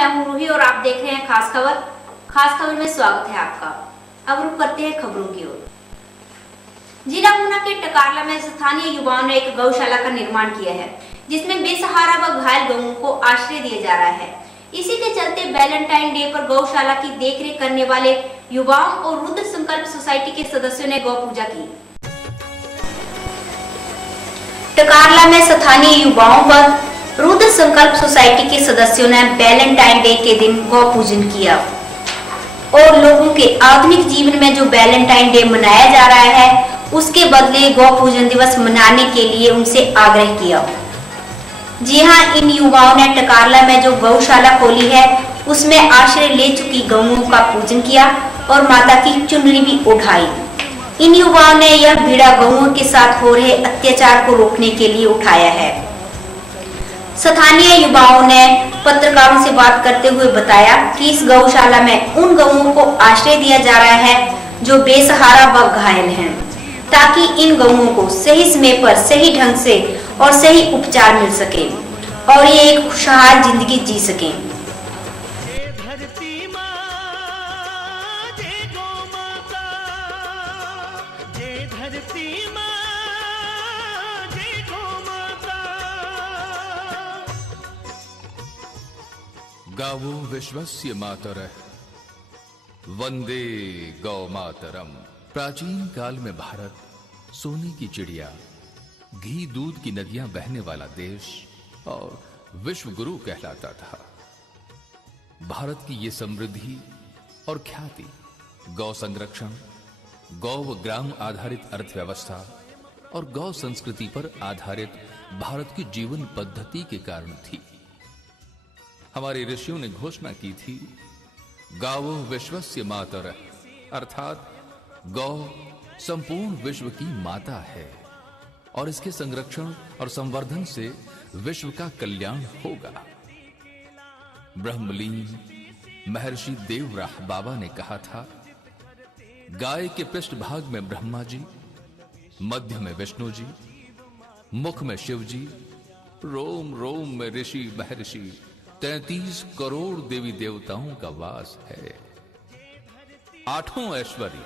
मैं हूं रूही और आप देख रहे हैं खास खबर। खास खबर में स्वागत है आपका। अब रुक करते हैं खबरों की ओर। जिला ऊना के टकारला में स्थानीय युवाओं ने एक गौशाला का निर्माण किया है, जिसमें बेसहारा व घायल गौओं को आश्रय दिया जा रहा है। इसी के चलते वैलेंटाइन डे पर गौशाला की देखरेख करने वाले युवाओं और रुद्र संकल्प सोसाइटी के सदस्यों ने गौ पूजा की। टकारला में स्थानीय युवाओं व रुद्र संकल्प सोसाइटी के सदस्यों ने वैलेंटाइन डे के दिन गौ पूजन किया और लोगों के आधुनिक जीवन में जो वैलेंटाइन डे मनाया जा रहा है, उसके बदले गौ पूजन दिवस मनाने के लिए उनसे आग्रह किया। जी हां, इन युवाओं ने टकारला में जो गौशाला खोली है, उसमें आश्रय ले चुकी गौओं का पूजन किया और माता की चुनरी भी उठाई। इन युवाओं ने यह बीड़ा गौओं के साथ हो रहे अत्याचार को रोकने के लिए उठाया है। स्थानीय युवाओं ने पत्रकारों से बात करते हुए बताया कि इस गौशाला में उन गौओं को आश्रय दिया जा रहा है जो बेसहारा व घायल हैं, ताकि इन गौओं को सही समय पर सही ढंग से और सही उपचार मिल सके और ये एक खुशहाल जिंदगी जी सकें। गावो विश्वस्य मातरः वंदे गौ मातरम। प्राचीन काल में भारत सोने की चिड़िया, घी दूध की नदियां बहने वाला देश और विश्व गुरु कहलाता था। भारत की ये समृद्धि और ख्याति गौ संरक्षण, गौ व ग्राम आधारित अर्थव्यवस्था और गौ संस्कृति पर आधारित भारत की जीवन पद्धति के कारण थी। हमारे ऋषियों ने घोषणा की थी, गावो विश्वस्य मातरः, अर्थात गौ संपूर्ण विश्व की माता है और इसके संरक्षण और संवर्धन से विश्व का कल्याण होगा। ब्रह्मलीन महर्षि देवराह बाबा ने कहा था, गाय के पृष्ठभाग में ब्रह्मा जी, मध्य में विष्णु जी, मुख में शिव जी, रोम रोम में ऋषि महर्षि, 33 करोड़ देवी देवताओं का वास है। आठों ऐश्वर्य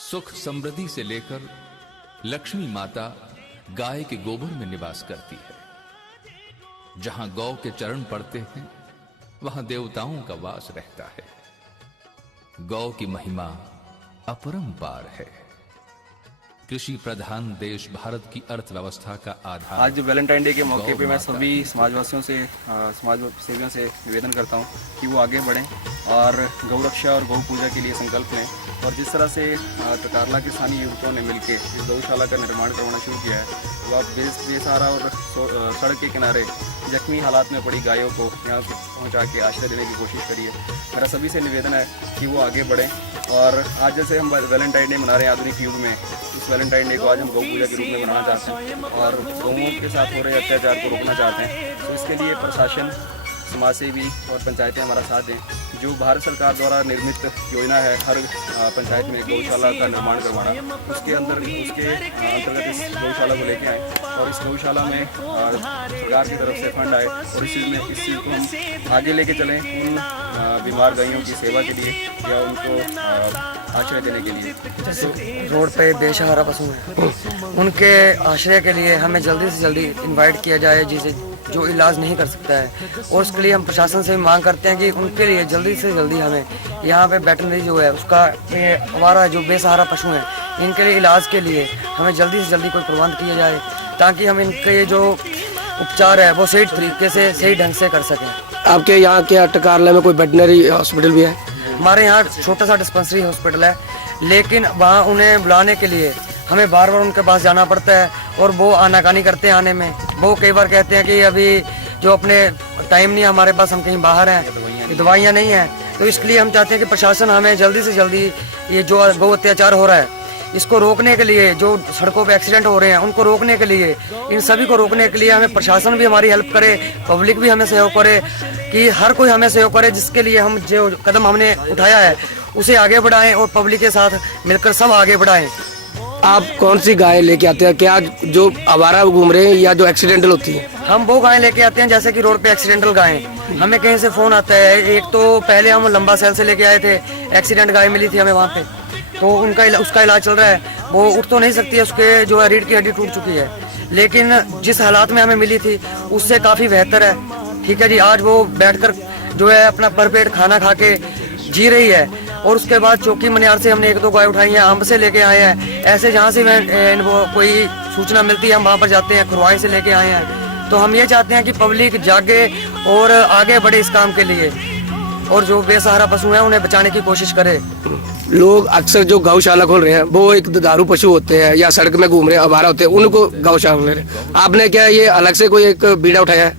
सुख समृद्धि से लेकर लक्ष्मी माता गाय के गोबर में निवास करती है। जहां गौ के चरण पड़ते हैं, वहां देवताओं का वास रहता है। गौ की महिमा अपरंपार है। कृषि प्रधान देश भारत की अर्थव्यवस्था का आधार। आज वैलेंटाइन डे के मौके पे मैं सभी समाजवासियों से, समाज सेवियों से निवेदन करता हूं कि वो आगे बढ़ें और गौ रक्षा और गौ पूजा के लिए संकल्प लें। और जिस तरह से टकारला के स्थानीय युवकों ने मिलकर इस गौशाला का निर्माण करवाना शुरू किया है, तो आप बेसहारा और सड़क के किनारे जख्मी हालात में पड़ी गायों को यहाँ पहुँचा के आश्रय देने की कोशिश करिए। मेरा सभी से निवेदन है कि वो आगे बढ़ें। और आज जैसे हम वैलेंटाइन डे मना रहे हैं आधुनिक युग में, इस वैलेंटाइन डे को आज हम गौ पूजा के रूप में मनाना चाहते हैं और गौओं के साथ हो रहे अत्याचार को रोकना चाहते हैं। तो इसके लिए प्रशासन, समाज सेवी और पंचायतें हमारा साथ दें। जो भारत सरकार द्वारा निर्मित योजना है हर पंचायत में गौशाला का निर्माण करवाना, उसके अंतर्गत इस गौशाला को लेके आए और इस गौशाला में सरकार की तरफ से फंड आए और इस चीज़ को हम आगे लेके चलें उन बीमार गायों की सेवा के लिए या उनको आश्रय देने के लिए। जैसे रोड पे बेसहारा पशु हैं, उनके आश्रय के लिए हमें जल्दी से जल्दी इनवाइट किया जाए, जिसे जो इलाज नहीं कर सकता है। और उसके लिए हम प्रशासन से मांग करते हैं कि उनके लिए जल्दी से जल्दी हमें यहाँ पे वेटरनरी जो है उसका हमारा जो बेसहारा पशु हैं, इनके लिए इलाज के लिए हमें जल्दी से जल्दी कोई प्रबंध किया जाए, ताकि हम इनके जो उपचार है वो सही तरीके से, सही ढंग से कर सकें। आपके यहाँ के टकारला में कोई वेटनरी हॉस्पिटल भी है? हमारे यहाँ छोटा सा डिस्पेंसरी हॉस्पिटल है, लेकिन वहाँ उन्हें बुलाने के लिए हमें बार बार उनके पास जाना पड़ता है और वो आनाकानी करते हैं आने में। वो कई बार कहते हैं कि अभी जो अपने टाइम नहीं है हमारे पास, हम कहीं बाहर हैं, दवाइयाँ नहीं हैं। तो इसके लिए हम चाहते हैं कि प्रशासन हमें जल्दी से जल्दी ये जो गौ अत्याचार हो रहा है, इसको रोकने के लिए, जो सड़कों पे एक्सीडेंट हो रहे हैं उनको रोकने के लिए, इन सभी को रोकने के लिए हमें प्रशासन भी हमारी हेल्प करे, पब्लिक भी हमें सहयोग करे, कि हर कोई हमें सहयोग करे, जिसके लिए हम जो कदम हमने उठाया है उसे आगे बढ़ाएं और पब्लिक के साथ मिलकर सब आगे बढ़ाएं। आप कौन सी गाय लेके आते हैं? क्या जो आवारा घूम रहे हैं या जो एक्सीडेंटल होती है? हम वो गायें लेके आते हैं जैसे कि रोड पे एक्सीडेंटल गायें, हमें कहीं से फोन आता है। एक तो पहले हम लंबा सैल से लेके आए थे, एक्सीडेंट गाय मिली थी हमें वहाँ पे, तो उसका इलाज चल रहा है। वो उठ तो नहीं सकती है, उसके जो है रीढ़ की हड्डी टूट चुकी है, लेकिन जिस हालात में हमें मिली थी उससे काफ़ी बेहतर है। ठीक है जी, आज वो बैठकर जो है अपना भरपेट खाना खा के जी रही है। और उसके बाद चौकी मनियार से हमने 1-2 गाय उठाई हैं, अम्ब से लेके आए हैं। ऐसे जहाँ से इनको कोई सूचना मिलती है हम वहाँ पर जाते हैं। खुरवाई से लेके आए हैं। तो हम ये चाहते हैं कि पब्लिक जागे और आगे बढ़े इस काम के लिए, और जो बेसहारा पशु हैं उन्हें बचाने की कोशिश करे। लोग अक्सर जो गौशाला खोल रहे हैं वो एक दुधारू पशु होते हैं या सड़क में घूम रहे हैं, आवारा होते हैं, उनको गौशाला खोल रहे हैं। आपने क्या ये अलग से कोई एक बीड़ा उठाया है?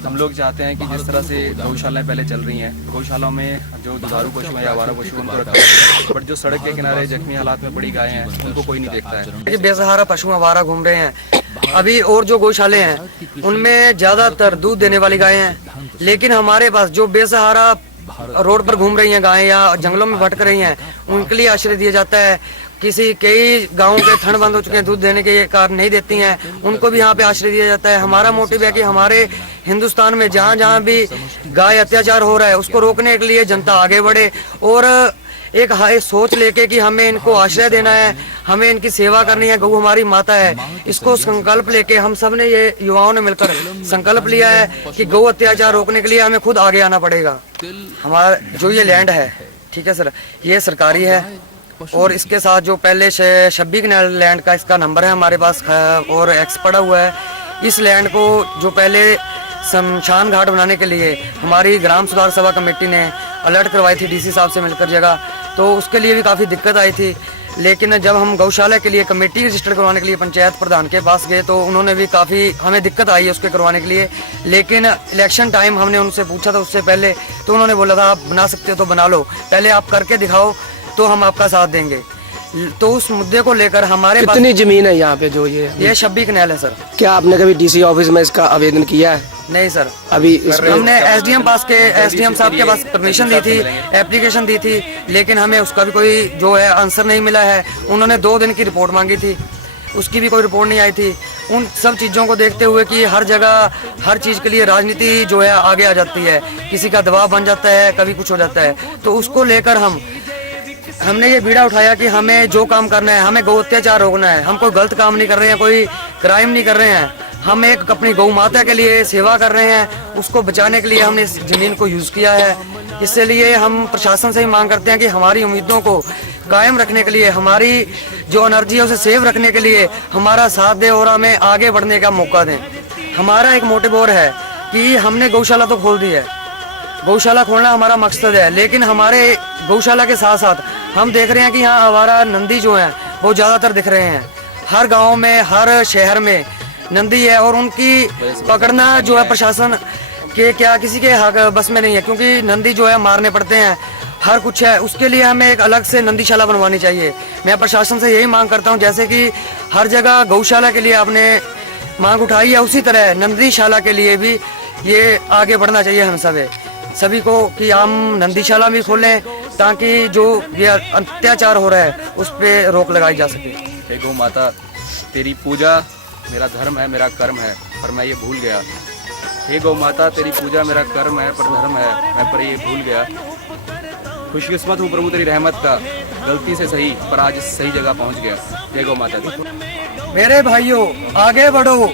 हम लोग चाहते हैं कि जिस तरह से गौशालाएं पहले चल रही हैं, गौशालाओं में जो दुधारू पशु हैं या आवारा पशु उनको रखा है, बट जो सड़क के किनारे जख्मी हालात में पड़ी गायें हैं उनको कोई नहीं देखता है। बेसहारा पशु आवारा घूम रहे हैं अभी। और जो गौशाले हैं उनमें ज्यादातर दूध देने वाली गायें हैं, लेकिन हमारे पास जो बेसहारा रोड पर घूम रही हैं गायें या जंगलों में भटक रही हैं, उनके लिए आश्रय दिया जाता है। कई गांवों के थन बंद हो चुके हैं, दूध देने के कारण नहीं देती हैं, उनको भी यहाँ पे आश्रय दिया जाता है। हमारा मोटिव है कि हमारे हिंदुस्तान में जहाँ जहाँ भी गाय अत्याचार हो रहा है उसको रोकने के लिए जनता आगे बढ़े और एक सोच लेके कि हमें इनको आश्रय देना है, हमें इनकी सेवा करनी है। गौ हमारी माता है, इसको संकल्प लेके हम सब ने, ये युवाओं ने मिलकर संकल्प लिया है कि गौ अत्याचार रोकने के लिए हमें खुद आगे आना पड़ेगा। हमारा जो ये लैंड है, ठीक है सर, ये सरकारी है और इसके साथ जो पहले 26 कनाल लैंड का इसका नंबर है हमारे पास और एक्स पड़ा हुआ है। इस लैंड को जो पहले शमशान घाट बनाने के लिए हमारी ग्राम सुधार सभा कमेटी ने अलर्ट करवाई थी डीसी साहब से मिलकर जगह, तो उसके लिए भी काफ़ी दिक्कत आई थी। लेकिन जब हम गौशाला के लिए कमेटी रजिस्टर करवाने के लिए पंचायत प्रधान के पास गए तो उन्होंने भी काफ़ी हमें दिक्कत आई है उसके करवाने के लिए। लेकिन इलेक्शन टाइम हमने उनसे पूछा था उससे पहले, तो उन्होंने बोला था आप बना सकते हो तो बना लो, पहले आप करके दिखाओ तो हम आपका साथ देंगे। तो उस मुद्दे को लेकर हमारे कितनी जमीन है यहाँ पे? जो ये 26 कनाल है सर। क्या आपने कभी डीसी ऑफिस में इसका आवेदन किया है? नहीं सर, अभी हमने एसडीएम साहब के पास परमिशन दी थी, एप्लीकेशन दी थी, लेकिन हमें उसका भी कोई जो है आंसर नहीं मिला है। उन्होंने 2 दिन की रिपोर्ट मांगी थी, उसकी भी कोई रिपोर्ट नहीं आई थी। उन सब चीज़ों को देखते हुए कि हर जगह हर चीज़ के लिए राजनीति जो है आगे आ जाती है, किसी का दबाव बन जाता है, कभी कुछ हो जाता है, तो उसको लेकर हमने ये बीड़ा उठाया कि हमें जो काम करना है, हमें गौ अत्याचार रोकना है। हम कोई गलत काम नहीं कर रहे हैं, कोई क्राइम नहीं कर रहे हैं, हम एक अपनी गौ माता के लिए सेवा कर रहे हैं, उसको बचाने के लिए हमने इस जमीन को यूज़ किया है। इसलिए हम प्रशासन से ही मांग करते हैं कि हमारी उम्मीदों को कायम रखने के लिए, हमारी जो एनर्जी है उसे सेव रखने के लिए हमारा साथ दे और हमें आगे बढ़ने का मौका दें। हमारा एक मोटिव और है कि हमने गौशाला तो खोल दी है, गौशाला खोलना हमारा मकसद है, लेकिन हमारे गौशाला के साथ साथ हम देख रहे हैं कि यहाँ आवारा नंदी जो हैं वो ज़्यादातर दिख रहे हैं। हर गांव में, हर शहर में नंदी है और उनकी पकड़ना जो है प्रशासन के क्या किसी के हक बस में नहीं है, क्योंकि नंदी जो है मारने पड़ते हैं, हर कुछ है। उसके लिए हमें एक अलग से नंदीशाला बनवानी चाहिए। मैं प्रशासन से यही मांग करता हूँ, जैसे कि हर जगह गौशाला के लिए आपने मांग उठाई है, उसी तरह नंदीशाला के लिए भी ये आगे बढ़ना चाहिए हम सभी को कि हम नंदीशाला भी खोलें ताकि जो ये अत्याचार हो रहा है उस पर रोक लगाई जा सके। हे गौ माता, तेरी पूजा मेरा धर्म है, मेरा कर्म है, पर मैं ये भूल गया। हे गौ माता, तेरी पूजा मेरा कर्म है पर धर्म है, मैं पर ये भूल गया। खुशकिस्मत हूँ प्रभु तेरी रहमत का, गलती से सही पर आज सही जगह पहुँच गया। हे गौ माता दी। मेरे भाइयों आगे बढ़ो,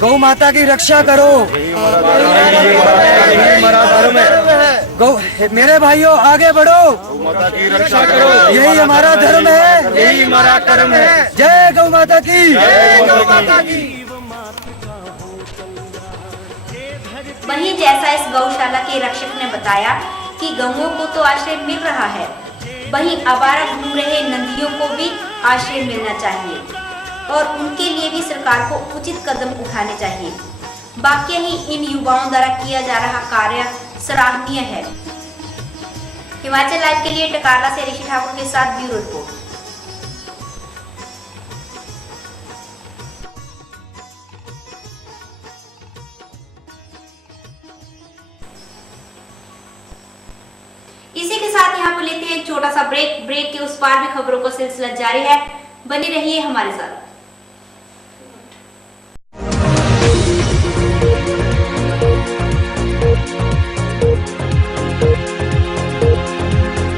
गौ माता की रक्षा करो। मेरे भाइयों आगे बढ़ो, गौ माता की रक्षा करो, यही हमारा धर्म है, यही हमारा कर्म है। जय गौ माता की, जय गौ माता की। वहीं जैसा इस गौशाला के रक्षक ने बताया कि गौओं को तो आश्रय मिल रहा है, वहीं आवारा घूम रहे नंदियों को भी आश्रय मिलना चाहिए और उनके लिए भी सरकार को उचित कदम उठाने चाहिए। बाकी ही इन युवाओं द्वारा किया जा रहा कार्य सराहनीय है। हिमाचल लाइव के लिए टकारला से ऋषि ठाकुर के साथ ब्यूरो रिपोर्ट। इसी के साथ यहाँ पर लेते हैं एक छोटा सा ब्रेक के उस पार भी खबरों का सिलसिला जारी है, बने रहिए हमारे साथ।